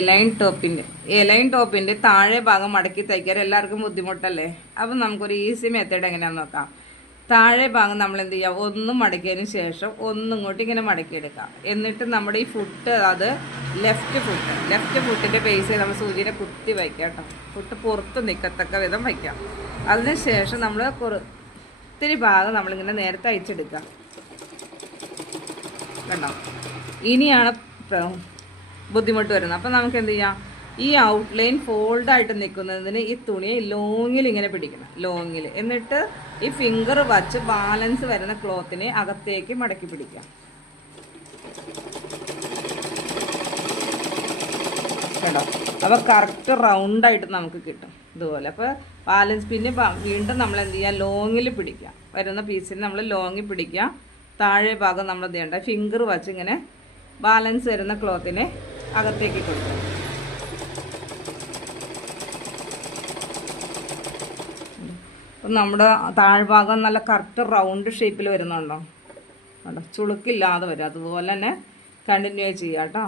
A-line ടോപ്പിന്റെ താഴെ ഭാഗം മടക്കി തയ്ക്കാൻ എല്ലാവർക്കും ബുദ്ധിമുട്ടല്ലേ? അപ്പം നമുക്കൊരു ഈസി മെത്തേഡ് എങ്ങനെയാണെന്ന് നോക്കാം. താഴെ ഭാഗം നമ്മൾ എന്ത് ചെയ്യുക, ഒന്നും മടക്കിയതിന് ശേഷം ഒന്നും ഇങ്ങോട്ട് ഇങ്ങനെ മടക്കിയെടുക്കാം. എന്നിട്ട് നമ്മുടെ ഈ ഫുട്ട്, അത് ലെഫ്റ്റ് ഫുട്ടിൻ്റെ ബേസ് നമ്മൾ സൂചിനെ കുത്തി വയ്ക്കാം കേട്ടോ. ഫുട്ട് പുറത്ത് നിൽക്കത്തക്ക വിധം വയ്ക്കാം. അതിന് ശേഷം നമ്മൾ ഒത്തിരി ഭാഗം നമ്മളിങ്ങനെ നേരത്തെ അയച്ചെടുക്കുക കണ്ടോ. ഇനിയാണ് ബുദ്ധിമുട്ട് വരുന്നത്. അപ്പം നമുക്ക് എന്ത് ചെയ്യാം, ഈ ഔട്ട്ലൈൻ ഫോൾഡായിട്ട് നിൽക്കുന്നതിന് ഈ തുണിയെ ലോങ്ങിൽ ഇങ്ങനെ പിടിക്കണം, ലോങ്ങിൽ. എന്നിട്ട് ഈ ഫിംഗർ വച്ച് ബാലൻസ് വരുന്ന ക്ലോത്തിനെ അകത്തേക്ക് മടക്കി പിടിക്കാം കേട്ടോ. അപ്പോൾ കറക്റ്റ് റൗണ്ടായിട്ട് നമുക്ക് കിട്ടും ഇതുപോലെ. അപ്പോൾ ബാലൻസ് പിന്നെ വീണ്ടും നമ്മൾ എന്ത് ചെയ്യുക, ലോങ്ങിൽ പിടിക്കുക. വരുന്ന പീസിന് നമ്മൾ ലോങ്ങിൽ പിടിക്കുക. താഴെ ഭാഗം നമ്മൾ എന്ത് ചെയ്യേണ്ട, ഫിംഗർ വച്ച് ഇങ്ങനെ ബാലൻസ് വരുന്ന ക്ലോത്തിനെ അകത്തേക്ക് കൊടുക്കുക. അപ്പം നമ്മുടെ താഴ്ഭാഗം നല്ല കറക്റ്റ് റൗണ്ട് ഷേപ്പിൽ വരുന്നുണ്ടോ? ചുളുക്കില്ലാതെ വരും. അതുപോലെ തന്നെ കണ്ടിന്യൂ ചെയ്യുക കേട്ടോ.